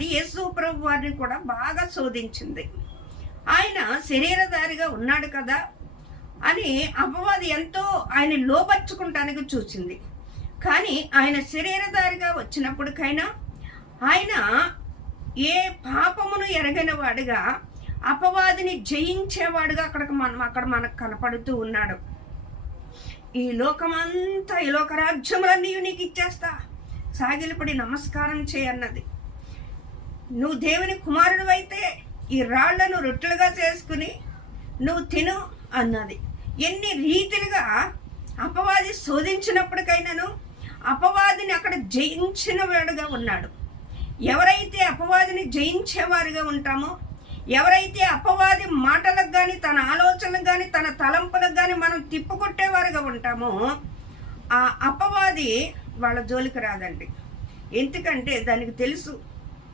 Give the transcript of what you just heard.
అపవాది యేసు ప్రభు వారిని కూడా బాగా శోధించింది. ఆయన శరీరధారిగా ఉన్నాడు కదా అని అపవాది ఎంతో ఆయన లోబర్చుకుంటానికి చూసింది. కానీ ఆయన శరీరధారిగా వచ్చినప్పటికైనా ఆయన ఏ పాపమును ఎరగని వాడుగా అపవాదిని జయించేవాడుగా అక్కడ మనకు కనపడుతూ ఉన్నాడు. ఈ లోకమంతా, ఈ లోక రాజ్యములన్నీ నీకు ఇచ్చేస్తా, సాగిలపడి నమస్కారం చేయన్నది. నువ్వు దేవుని కుమారుడు అయితే ఈ రాళ్లను రొట్టెలుగా చేసుకుని నువ్వు తిను అన్నది. ఎన్ని రీతిలుగా అపవాది శోధించినప్పటికైనాను అపవాదిని అక్కడ జయించిన వాడుగా ఉన్నాడు. ఎవరైతే అపవాదిని జయించేవారుగా ఉంటామో, ఎవరైతే అపవాది మాటలకు కానీ తన ఆలోచనలకు కానీ తన తలంపులకు కానీ మనం తిప్పుకొట్టేవారుగా ఉంటామో ఆ అపవాది వాళ్ళ జోలికి రాదండి. ఎందుకంటే దానికి తెలుసు